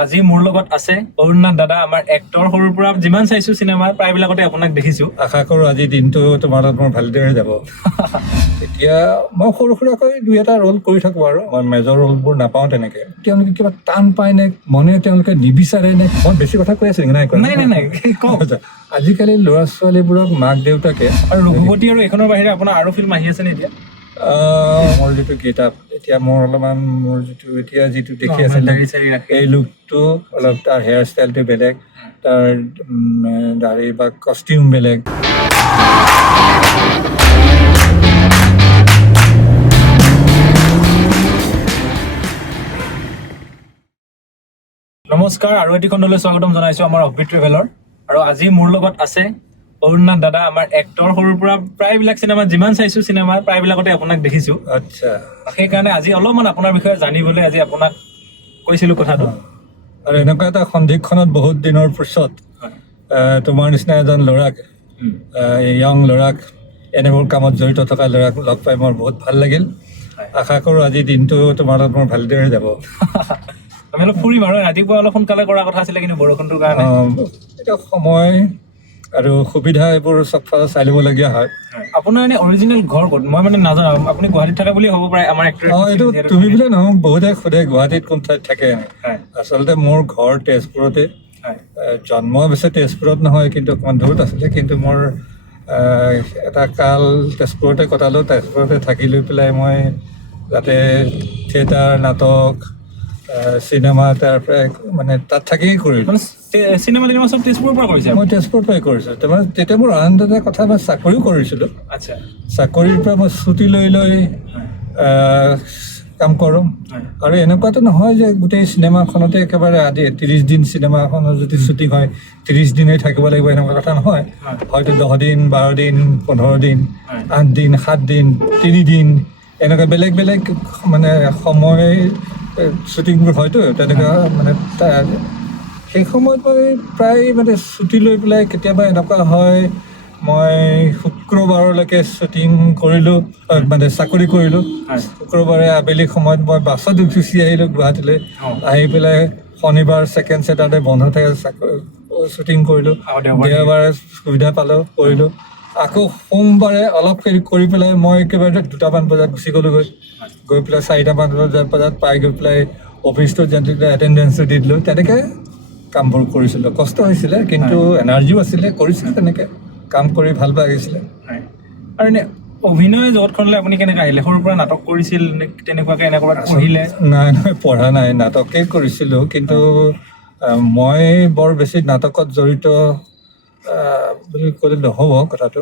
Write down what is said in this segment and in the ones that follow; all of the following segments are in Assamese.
আজি মোৰ লগত আছে অৰুণ নাথ দাদা, আমাৰ এক্টৰ। সৰুৰ পৰা যিমান চাইছো চিনেমা প্ৰায়বিলাকতে আপোনাক দেখিছো। আশা কৰোঁ আজি দিনটো তোমাৰ লগত মোৰ ভালদৰে যাব। এতিয়া মই সৰু সুৰাকৈ দুই এটা ৰোল কৰি থাকোঁ আৰু মই মেজৰ ৰোলবোৰ নাপাওঁ তেনেকৈ। তেওঁলোকে কিবা টান পায় নে মনে তেওঁলোকে নিবিচাৰে নে, মই বেছি কথা কৈ আছোঁ নাই? নাই কওক। আজিকালি ল'ৰা ছোৱালীবোৰক মাক দেউতাকে আৰু ৰঘুপতি আৰু এইখনৰ বাহিৰে আপোনাৰ আৰু ফিল্ম আহি আছে নে এতিয়া? মোৰ যিটো গেটআপ এতিয়া মোৰ অলপমান মোৰ যিটো দেখি আছে এই লুকটো অলপ তাৰ হেয়াৰ ষ্টাইলটো বেলেগ, তাৰ দাড়ি বা কষ্টিউম বেলেগ। নমস্কাৰ, আৰু এটি খণ্ডলৈ স্বাগতম জনাইছো আমাৰ অফবিট ট্ৰেভেলৰ। আৰু আজি মোৰ লগত আছে অৰুণ নাথ দাদা, আমাৰ এক্টৰ। সৰুৰ পৰা প্ৰায়বিলাক চিনেমা যিমান চাইছো চিনেমা প্ৰায়বিলাকতে আপোনাক দেখিছো। আচ্ছা, সেইকাৰণে আজি অলপমান আপোনাৰ বিষয়ে জানিবলৈ আজি আপোনাক কৈছিলো কথাটো। আৰু এনেকুৱা এটা সন্ধিক্ষণত বহুত দিনৰ পিছত তোমাৰ নিচিনা এজন ল'ৰাক, য়ং ল'ৰাক, এনেবোৰ কামত জড়িত থকা ল'ৰাক লগ পাই মোৰ বহুত ভাল লাগিল। আশা কৰোঁ আজি দিনটো তোমাৰ লগত মোৰ ভালদৰে যাব। আমি অলপ ফুৰিম আৰু ৰাতিপুৱা অলপ সোনকালে কৰাৰ কথা আছিলে, কিন্তু বৰষুণটোৰ কাৰণে এতিয়া সময় আৰু সুবিধা এইবোৰ চব চাই ল'বলগীয়া হয়। আপোনাৰ এনে অৰিজিনেল ঘৰ ক'ত? মই মানে নাজানো। আপুনি গুৱাহাটীত থাকে বুলি হ'ব পাৰে। আমাৰ এইটো তুমি বুলি নহয়, বহুতে সোধে গুৱাহাটীত কোন ঠাইত থাকে। আচলতে মোৰ ঘৰ তেজপুৰতে। জন্ম অৱশ্যে তেজপুৰত নহয়, কিন্তু অকণমান দূৰত আছিলে। কিন্তু মোৰ এটা কাল তেজপুৰতে কটালোঁ। তেজপুৰতে থাকি লৈ পেলাই মই যাতে থিয়েটাৰ, নাটক, চিনেমা তাৰ পৰাই মানে তাত থাকিয়েই কৰিলোঁ। চিনেমা চব তেজপুৰৰ পৰা কৰিছে? মই তেজপুৰৰ পৰাই কৰিছোঁ। তাৰমানে তেতিয়া মোৰ আনন্দ এটা কথা, মই চাকৰিও কৰিছিলোঁ। আচ্ছা, চাকৰিৰ পৰা মই ছুটি লৈ কাম কৰোঁ। আৰু এনেকুৱাতো নহয় যে গোটেই চিনেমাখনতে একেবাৰে 30 দিন চিনেমাখনৰ যদি শ্বুটিং হয় 30 দিনেই থাকিব লাগিব, এনেকুৱা কথা নহয়। হয়তো 10 দিন, 12 দিন, 15 দিন, 8 দিন, 7 দিন, 3 দিন, এনেকুৱা বেলেগ বেলেগ মানে সময় শ্বুটিংবোৰ হয়তো তেনেকুৱা মানে সেই সময়ত মই প্ৰায় মানে ছুটি লৈ পেলাই কেতিয়াবা এনেকুৱা হয় মই শুক্ৰবাৰলৈকে শ্বুটিং কৰিলোঁ, মানে চাকৰি কৰিলোঁ। শুক্ৰবাৰে আবেলি সময়ত মই বাছত গুচি আহিলোঁ গুৱাহাটীলৈ। আহি পেলাই শনিবাৰ ছেকেণ্ড ছেটাৰডে বন্ধ থাকে, শ্বুটিং কৰিলোঁ। দেওবাৰে সুবিধা পালোঁ, কৰিলোঁ। আকৌ সোমবাৰে অলপ কৰি পেলাই মই একেবাৰে 2টামান বজাত গুচি গ'লোঁগৈ। গৈ পেলাই 4টামান বজাত পাই গৈ পেলাই অফিচটোত এটেণ্ডেঞ্চটো দি দিলোঁ। তেনেকৈ কামবোৰ কৰিছিলোঁ। কষ্ট হৈছিলে, কিন্তু এনাৰ্জিও আছিলে, কৰিছিলোঁ তেনেকৈ। কাম কৰি ভাল লাগিছিলে। আৰু এনে অভিনয় জগতখনলৈ আপুনি কেনেকৈ আহিলে? সৰুৰ পৰা নাটক কৰিছিল নে তেনেকুৱাকৈ এনেকুৱা পঢ়িলে? নাই, পঢ়া নাই, নাটকেই কৰিছিলোঁ। কিন্তু মই বৰ বেছি নাটকত জড়িত বুলি ক'লে নহ'ব কথাটো।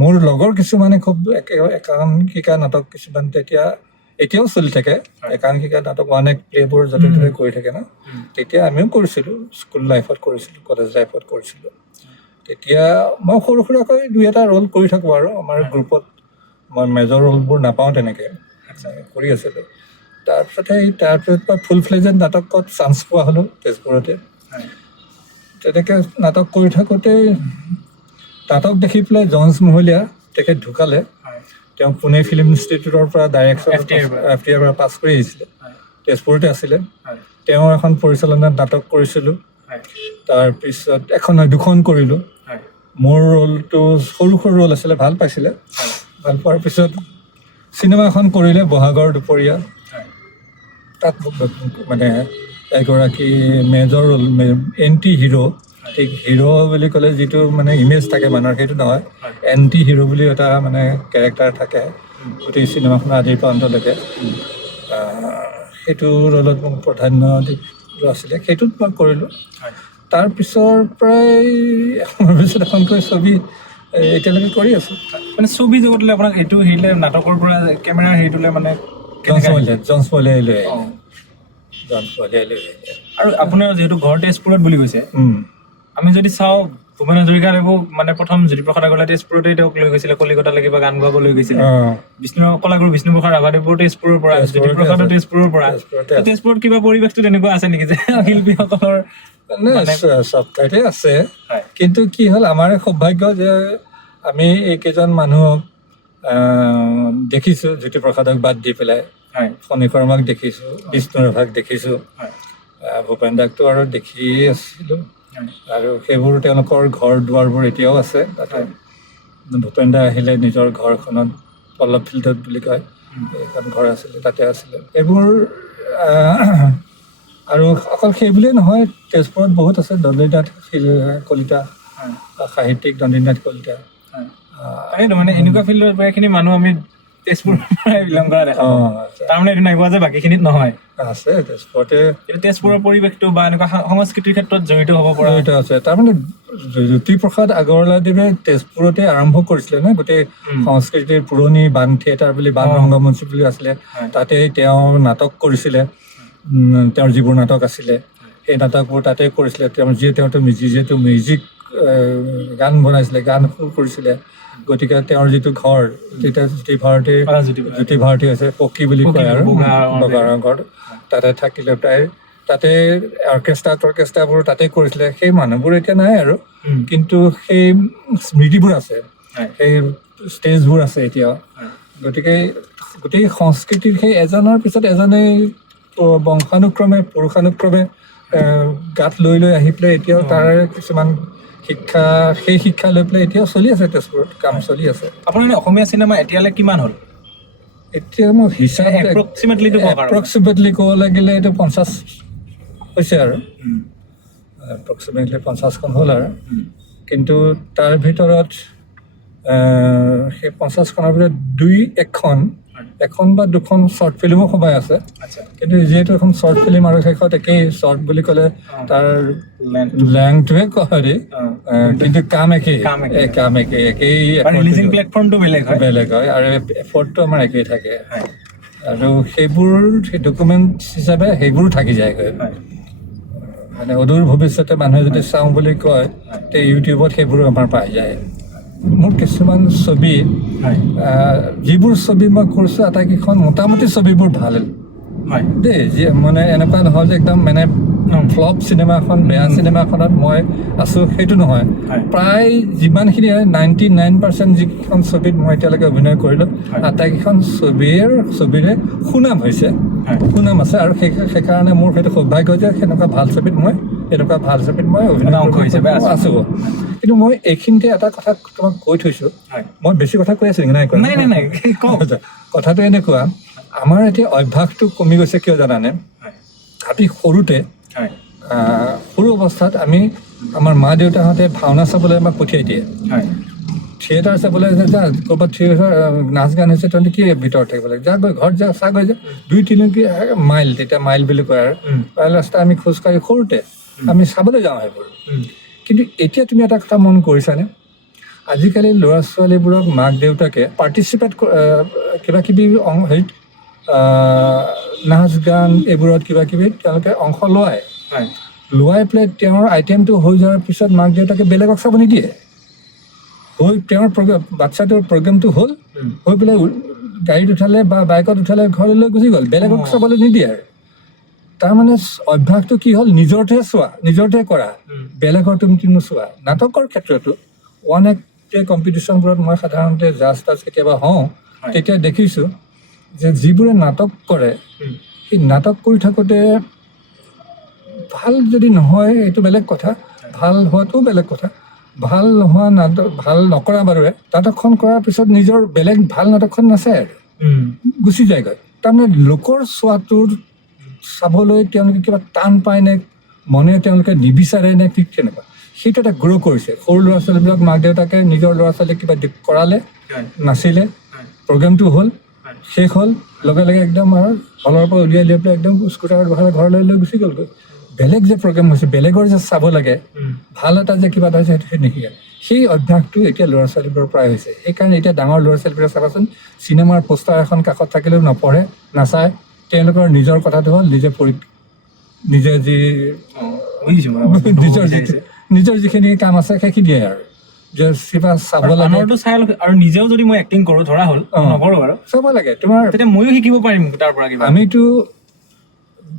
মোৰ লগৰ কিছুমানে খুব একাংকিকা নাটক কিছুমান এতিয়াও চলি থাকে। একাংকিকা নাটক প্লেবোৰ য'তে ত'তে কৰি থাকে ন। তেতিয়া আমিও কৰিছিলোঁ, স্কুল লাইফত কৰিছিলোঁ, কলেজ লাইফত কৰিছিলোঁ। তেতিয়া মই সৰু সুৰাকৈ দুই এটা ৰোল কৰি থাকোঁ আৰু আমাৰ গ্ৰুপত। মই মেজৰ ৰোলবোৰ নাপাওঁ তেনেকৈ, কৰি আছিলোঁ। তাৰপিছত মই ফুল ফ্লেজেড নাটকত চান্স পোৱা হ'লোঁ তেজপুৰতে। তেনেকৈ নাটক কৰি থাকোঁতে নাটক দেখি পেলাই জঞ্চ মহলীয়া, তেখেত ঢুকালে। তেওঁ পুনে ফিল্ম ইনষ্টিটিউটৰ পৰা ডাইৰেকশ্যন FTIৰ পৰা পাছ কৰি আহিছিলে, তেজপুৰতে আছিলে। তেওঁৰ এখন পৰিচালনাত নাটক কৰিছিলোঁ। তাৰপিছত দুখন কৰিলোঁ। মোৰ ৰোলটো সৰু সৰু ৰোল আছিলে, ভাল পাইছিলে। ভাল পোৱাৰ পিছত চিনেমা এখন কৰিলে, বহাগৰ দুপৰীয়া। তাত মানে এগৰাকী মেজৰ ৰোল, এণ্টি হিৰ'। ঠিক হিৰ' বুলি ক'লে যিটো মানে ইমেজ থাকে মানুহৰ, সেইটো নহয়। এণ্টি হিৰ' বুলি এটা মানে কেৰেক্টাৰ থাকে গোটেই চিনেমাখন আদিৰ পৰা অন্তলৈকে। সেইটো ৰোলত মোক প্ৰাধান্য আছিলে, সেইটোত মই কৰিলোঁ। তাৰপিছৰ প্ৰায় এখনৰ পিছত এখনকৈ ছবি এতিয়ালৈকে কৰি আছোঁ। মানে ছবি জগতলৈ আপোনাক এইটো হেৰিলে নাটকৰ পৰা কেমেৰাৰ হেৰিটোলৈ মানে জঞ্চ মহলীয়াই লৈ আহিলে। আৰু আপোনাৰ যিহেতু ঘৰ তেজপুৰত বুলি কৈছে, আমি যদি চাওঁ ভূপেন হাজৰিকাদেৱো মানে প্ৰথম জ্যোতিপ্ৰসাদ আগৰৱালা তেজপুৰতে তেওঁক লৈ গৈছিলে, কলিকতালৈ কিবা গান গাব লৈ গৈছিলে। কলাগুৰু বিষ্ণুপ্ৰসাদ ৰাভাদেৱো তেজপুৰৰ পৰা, জ্যোতিপ্ৰসাদো তেজপুৰৰ পৰা। তেজপুৰত কিবা পৰিৱেশটো তেনেকুৱা আছে নেকি যে শিল্পীসকলৰ? চব ঠাইতে আছে, কিন্তু কি হ'ল আমাৰ সৌভাগ্য যে আমি এইকেইজন মানুহক দেখিছোঁ। জ্যোতিপ্ৰসাদক বাদ দি পেলাই ফণী শৰ্মাক দেখিছোঁ, বিষ্ণু ৰাভাক দেখিছোঁ, ভূপেন দাকটো আৰু দেখিয়ে আছিলোঁ আৰু সেইবোৰ তেওঁলোকৰ ঘৰ দুৱাৰবোৰ এতিয়াও আছে তাতে ভূপেন দা আহিলে নিজৰ ঘৰখনত পল্লৱ ফিল্ডত বুলি কয় এখন ঘৰ আছিলে তাতে আছিলে এইবোৰ আৰু অকল সেই বুলিয়েই নহয় তেজপুৰত বহুত আছে দণ্ডীনাথ কলিতা সাহিত্যিক দণ্ডীনাথ কলিতা তাকেইতো মানে এনেকুৱা ফিল্ডৰ প্ৰায়খিনি মানুহ আমি তেজপুৰৰ পৰাই বিলং কৰা দেখা তাৰমানে এইটো নাই কোৱা যে বাকীখিনিত নহয় আছে তেজপুৰতে কিন্তু তেজপুৰৰ পৰিৱেশটো বা এনেকুৱা সংস্কৃতিৰ ক্ষেত্ৰত জড়িত হ'ব পৰা জড়িত আছে তাৰমানে জ্যোতিপ্ৰসাদ আগৰৱালাদেৱে তেজপুৰতে আৰম্ভ কৰিছিলে ন গোটেই সংস্কৃতিৰ পুৰণি বাণ থিয়েটাৰ বুলি বাণ ৰংগমঞ্চ বুলি আছিলে তাতে তেওঁ নাটক কৰিছিলে তেওঁৰ যিবোৰ নাটক আছিলে সেই নাটকবোৰ তাতে কৰিছিলে তেওঁ যিহেতু মিউজিক গান বনাইছিলে গান সুৰ কৰিছিলে গতিকে তেওঁৰ যিটো ঘৰ তেতিয়া জ্যোতি ভাৰতী আছে পকী বুলি কয় আৰু বগা ঘৰ তাতে থাকিলে প্ৰায় তাতে অৰ্কেষ্ট্ৰাবোৰ তাতে কৰিছিলে সেই মানুহবোৰ এতিয়া নাই আৰু কিন্তু সেই স্মৃতিবোৰ আছে সেই ষ্টেজবোৰ আছে এতিয়াও গতিকে গোটেই সংস্কৃতিৰ সেই এজনৰ পিছত এজনেই বংশানুক্ৰমে পুৰুষানুক্ৰমে গাত লৈ আহি পেলাই এতিয়াও তাৰ কিছুমান শিক্ষা সেই শিক্ষা লৈ পেলাই এতিয়াও চলি আছে তেজপুৰত কাম চলি আছে আপোনাৰ অসমীয়া চিনেমা এতিয়ালৈ কিমান হ'ল এতিয়া মই হিচাপ এপ্ৰক্সিমেটলি ক'ব লাগিলে এইটো 50 হৈছে আৰু এপ্ৰক্সিমেটলি 50খন হ'ল আৰু কিন্তু তাৰ ভিতৰত সেই 50খনৰ ভিতৰত 1 বা 2খন শ্বৰ্ট ফিল্মো সোমাই আছে কিন্তু যিহেতু এখন শ্বৰ্ট ফিল্ম আৰু শেষত একেই শ্বৰ্ট বুলি ক'লে তাৰ লেংথটোৱে কয় কিন্তু কাম একেই বেলেগ হয় আৰু এফৰ্টটো আমাৰ একেই থাকে আৰু সেইবোৰ সেই ডকুমেণ্ট হিচাপে সেইবোৰো থাকি যায়গৈ মানে অদূৰ ভৱিষ্যতে মানুহে যদি চাওঁ বুলি কয় তে ইউটিউবত সেইবোৰো আমাৰ পাই যায় মোৰ কিছুমান ছবি যিবোৰ ছবি মই কৰিছোঁ আটাইকেইখন মোটামুটি ছবিবোৰ ভাল দেই যি মানে এনেকুৱা নহয় যে একদম মানে ফ্লপ চিনেমাখন বেয়া চিনেমাখনত মই আছোঁ সেইটো নহয় প্ৰায় যিমানখিনি 99% যিকেইখন ছবিত মই এতিয়ালৈকে অভিনয় কৰিলোঁ আটাইকেইখন ছবিৰে সুনাম হৈছে সুনাম আছে আৰু সেইকাৰণে মোৰ সেইটো সৌভাগ্য যে এনেকুৱা ভাল ছবিত মই অভিনয় আছোঁ কিন্তু মই এইখিনিতে এটা কথা তোমাক কৈ থৈছোঁ মই বেছি কথা কৈ আছোঁ নাই কথাটো এনেকুৱা আমাৰ এতিয়া অভ্যাসটো কমি গৈছে কিয় জানানে আমি সৰুতে সৰু অৱস্থাত আমাৰ মা দেউতাহঁতে ভাওনা চাবলৈ আমাক পঠিয়াই দিয়ে থিয়েটাৰ চাবলৈ যা ক'ৰবাত থিয়েটাৰ নাচ গান হৈছে তহঁতে কি ভিতৰত থাকিব লাগে যা গৈ ঘৰত যা চা গৈ যা 2-3 মাইল তেতিয়া মাইল বুলি কয় আৰু প্ৰায় ৰাস্তা আমি খোজকাঢ়ি সৰুতে আমি চাবলৈ যাওঁ সেইবোৰ কিন্তু এতিয়া তুমি এটা কথা মন কৰিছানে আজিকালি ল'ৰা ছোৱালীবোৰক মাক দেউতাকে পাৰ্টিচিপেট কিবা কিবি হেৰিত নাচ গান এইবোৰত কিবা কিবি তেওঁলোকে অংশ লোৱাই পেলাই তেওঁৰ আইটেমটো হৈ যোৱাৰ পিছত মাক দেউতাকে বেলেগক চাব নিদিয়ে তেওঁৰ বাচ্ছাটোৰ প্ৰগ্ৰেমটো হ'ল হৈ পেলাই গাড়ীত উঠালে বা বাইকত উঠালে ঘৰলৈ গুচি গ'ল বেলেগক চাবলৈ নিদিয়ে আৰু তাৰমানে অভ্যাসটো কি হ'ল নিজৰতে কৰা বেলেগৰ তুমি নোচোৱা নাটকৰ ক্ষেত্ৰতো 1 act কম্পিটিশ্যনবোৰত মই সাধাৰণতে জাজ কেতিয়াবা হওঁ তেতিয়া দেখিছোঁ যে যিবোৰে নাটক কৰে সেই নাটক কৰি থাকোঁতে ভাল যদি নহয় এইটো বেলেগ কথা ভাল হোৱাটোও বেলেগ কথা ভাল নোহোৱা নাটক ভাল নকৰা বাৰুৱে নাটকখন কৰাৰ পিছত নিজৰ বেলেগ ভাল নাটকখন নাচায় আৰু গুচি যায়গৈ তাৰমানে লোকৰ চোৱাটোৰ চাবলৈ তেওঁলোকে কিবা টান পায় নে মনে তেওঁলোকে নিবিচাৰে নে ঠিক তেনেকুৱা সেইটো এটা গ্ৰ' কৰিছে সৰু ল'ৰা ছোৱালীবিলাক মাক দেউতাকে নিজৰ ল'ৰা ছোৱালীক কিবা কৰালে নাচিলে প্ৰগ্ৰেমটো হ'ল শেষ হ'ল লগে লগে একদম আৰু হলৰ পৰা উলিয়াই লৈ পেলাই একদম স্কুটাৰত বহাই ঘৰলৈ লৈ গুচি গ'লগৈ বেলেগ যে প্ৰগ্ৰেম হৈছে বেলেগৰ যে চাব লাগে ভাল এটা যে কিবা এটা হৈছে সেইটো নিশিকে সেই অভ্যাসটো এতিয়া ল'ৰা ছোৱালীবোৰৰ প্ৰায় হৈছে সেইকাৰণে এতিয়া ডাঙৰ ল'ৰা ছোৱালীবোৰে চাবাচোন চিনেমাৰ পোষ্টাৰ এখন কাষত থাকিলেও নপঢ়ে নাচায় তেওঁলোকৰ নিজৰ কথাটো হ'ল নিজে যি নিজৰ যিখিনি কাম আছে সেইখিনিয়ে আৰু যে কিবা চাব লাগে আৰু নিজেও যদি মই এক্টিং কৰোঁ ধৰা হ'ল নকৰোঁ বাৰু চাব লাগে তোমাৰ তেতিয়া ময়ো শিকিব পাৰিম তাৰ পৰা কিবা আমিতো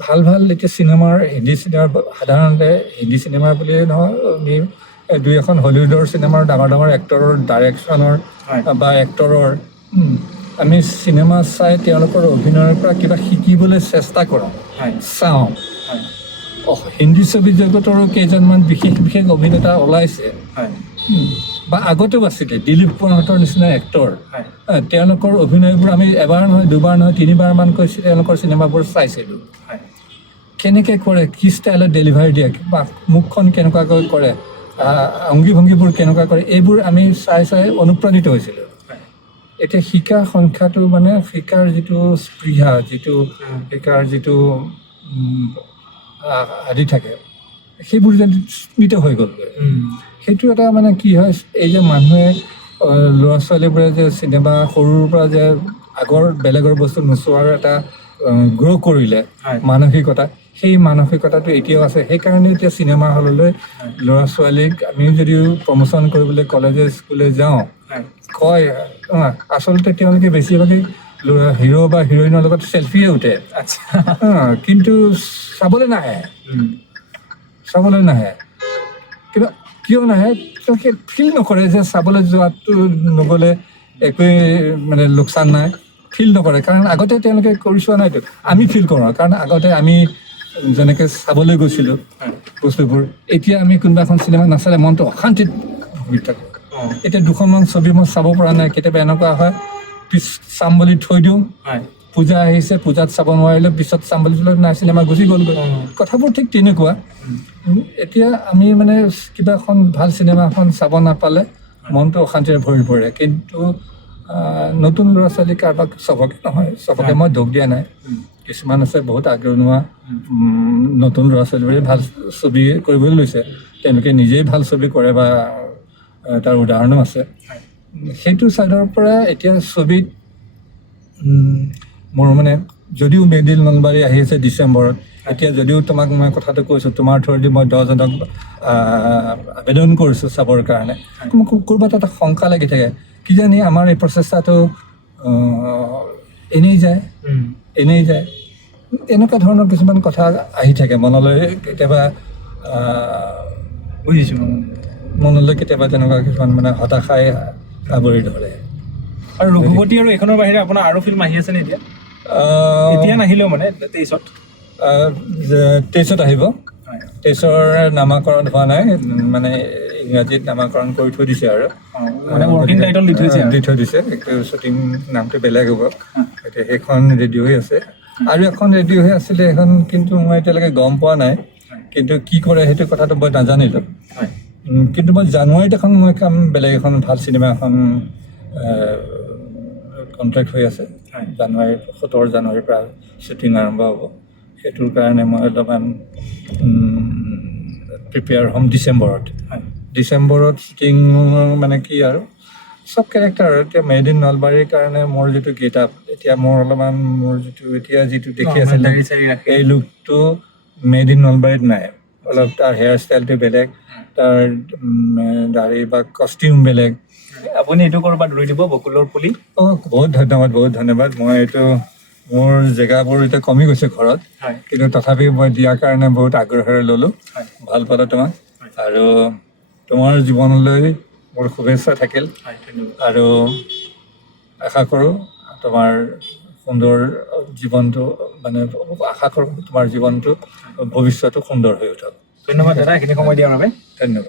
ভাল এতিয়া চিনেমাৰ হিন্দী চিনেমাৰ সাধাৰণতে হিন্দী চিনেমাৰ বুলিয়ে নহয় আমি 2-এখন হলিউডৰ চিনেমাৰ ডাঙৰ এক্টৰৰ ডাইৰেকশ্যনৰ বা এক্টৰৰ আমি চিনেমা চাই তেওঁলোকৰ অভিনয়ৰ পৰা কিবা শিকিবলৈ চেষ্টা কৰোঁ চাওঁ হিন্দী ছবি জগতৰো কেইজনমান বিশেষ বিশেষ অভিনেতা ওলাইছে হয় বা আগতেও আছিলে দিলীপ কোঁৱৰহঁতৰ নিচিনা এক্টৰ হয় তেওঁলোকৰ অভিনয়বোৰ আমি এবাৰ নহয় দুবাৰ নহয় তিনিবাৰমান কৈছোঁ তেওঁলোকৰ চিনেমাবোৰ চাইছিলোঁ হয় কেনেকৈ কৰে কি ষ্টাইলত ডেলিভাৰী দিয়ে বা মুখখন কেনেকুৱাকৈ কৰে অংগী ভংগীবোৰ কেনেকুৱা কৰে এইবোৰ আমি চাই চাই অনুপ্ৰাণিত হৈছিলোঁ এতিয়া শিকাৰ সংখ্যাটো মানে শিকাৰ যিটো স্পৃহা যিটো শিকাৰ যিটো আদি থাকে সেইবোৰ যেন স্মৃত হৈ গ'লগৈ সেইটো এটা মানে কি হয় এই যে মানুহে ল'ৰা ছোৱালীবোৰে যে চিনেমা সৰুৰ পৰা যে আগৰ বেলেগৰ বস্তু নোচোৱাৰ এটা গ্ৰ' কৰিলে মানসিকতা সেই মানসিকতাটো এতিয়াও আছে সেইকাৰণে এতিয়া চিনেমা হললৈ ল'ৰা ছোৱালীক আমি যদিও প্ৰমোশ্যন কৰিবলৈ কলেজে স্কুলে যাওঁ কয় আচলতে তেওঁলোকে বেছিভাগেই হিৰ' বা হিৰ'ইনৰ লগত চেল্ফিয়ে উঠে কিন্তু চাবলৈ নাহে কিন্তু কিয় নাহে তেওঁলোকে ফিল নকৰে যে চাবলৈ যোৱাটো নগ'লে একোৱেই মানে লোকচান নাই ফিল নকৰে কাৰণ আগতে তেওঁলোকে কৰি চোৱা নাইতো আমি ফিল কৰোঁ কাৰণ আগতে আমি যেনেকৈ চাবলৈ গৈছিলোঁ বস্তুবোৰ এতিয়া আমি কোনোবা এখন চিনেমা নাচালে মনটো অশান্তিত ভুগি থাকোঁ এতিয়া দুখনমান ছবি মই চাব পৰা নাই কেতিয়াবা এনেকুৱা হয় পিছ চাম বুলি থৈ দিওঁ পূজা আহিছে পূজাত চাব নোৱাৰিলে পিছত চাম বুলি নাই চিনেমা গুচি গ'লগৈ কথাবোৰ ঠিক তেনেকুৱা এতিয়া আমি মানে কিবা এখন ভাল চিনেমা এখন চাব নাপালে মনটো অশান্তিৰে ভৰি পৰে কিন্তু নতুন ল'ৰা ছোৱালী কাৰোবাক চবকে নহয় চবকে মই দুখ দিয়া নাই কিছুমান আছে বহুত আগৰণুৱা নতুন ল'ৰা ছোৱালীবোৰে ভাল ছবি কৰিবলৈ লৈছে তেওঁলোকে নিজেই ভাল ছবি কৰে বা তাৰ উদাহৰণো আছে সেইটো ছাইডৰ পৰা এতিয়া ছবিত মোৰ মানে যদিও মেডিল নলবাৰী আহি আছে ডিচেম্বৰত এতিয়া যদিও তোমাক মই কথাটো কৈছোঁ তোমাৰ থ্ৰুদি মই 10জনক আবেদন কৰিছোঁ চাবৰ কাৰণে মোক ক'ৰবাত এটা শংকা লাগি থাকে কিজানি আমাৰ এই প্ৰচেষ্টাটো এনেই যায় এনেকুৱা ধৰণৰ কিছুমান কথা আহি থাকে মনলৈ কেতিয়াবা বুজিছোঁ মনলৈ কেতিয়াবা তেনেকুৱা কিছুমান মানে হতাশাই আৱৰি ধৰে আৰু ৰঘুপতি আৰু এইখনৰ বাহিৰে আপোনাৰ আৰু ফিল্ম আহি আছে নে এতিয়া নাহিলেও মানে 23ত আহিব 23ৰ নামাকৰণ হোৱা নাই মানে ইংৰাজীত নামাকৰণ কৰি থৈ দিছে আৰু মানে ৱৰ্কিং টাইটল দি থৈ দিছে শ্বুটিং নামটো বেলেগ হ'ব এতিয়া সেইখন ৰেডি হৈ আছে আৰু এখন ৰেডি হৈ আছিলে সেইখন কিন্তু মই এতিয়ালৈকে গম পোৱা নাই কিন্তু কি কৰে সেইটো কথাটো মই নাজানিলোঁ কিন্তু মই জানুৱাৰীত এখন মই কাম বেলেগ এখন ভাল চিনেমা এখন কণ্ট্ৰেক্ট হৈ আছে জানুৱাৰী 17 জানুৱাৰীৰ পৰা শ্বুটিং আৰম্ভ হ'ব সেইটোৰ কাৰণে মই অলপমান প্ৰিপেয়াৰ হ'ম ডিচেম্বৰত শ্বুটিং মানে কি আৰু চব কেৰেক্টাৰ এতিয়া মেড ইন নলবাৰীৰ কাৰণে মোৰ যিটো গেট আপ এতিয়া মোৰ অলপমান মোৰ যিটো দেখি আছে এই লুকটো মেড ইন নলবাৰীত নাই অলপ তাৰ হেয়াৰ ষ্টাইলটো বেলেগ তাৰ দাড়ি বা কষ্টিউম বেলেগ আপুনি এইটো ক'ৰবাত ৰুই দিব বকুলৰ পুলি বহুত ধন্যবাদ মই এইটো মোৰ জেগাবোৰ এতিয়া কমি গৈছে ঘৰত কিন্তু তথাপি মই দিয়াৰ কাৰণে বহুত আগ্ৰহেৰে ল'লোঁ ভাল পালোঁ তোমাক আৰু তোমাৰ জীৱনলৈ মোৰ শুভেচ্ছা থাকিল আৰু আশা কৰোঁ তোমাৰ সুন্দৰ জীৱনটো মানে আশা কৰোঁ তোমাৰ জীৱনটো ভৱিষ্যতো সুন্দৰ হৈ উঠক ধন্যবাদ দাদা এইখিনি সময় দিয়াৰ বাবে ধন্যবাদ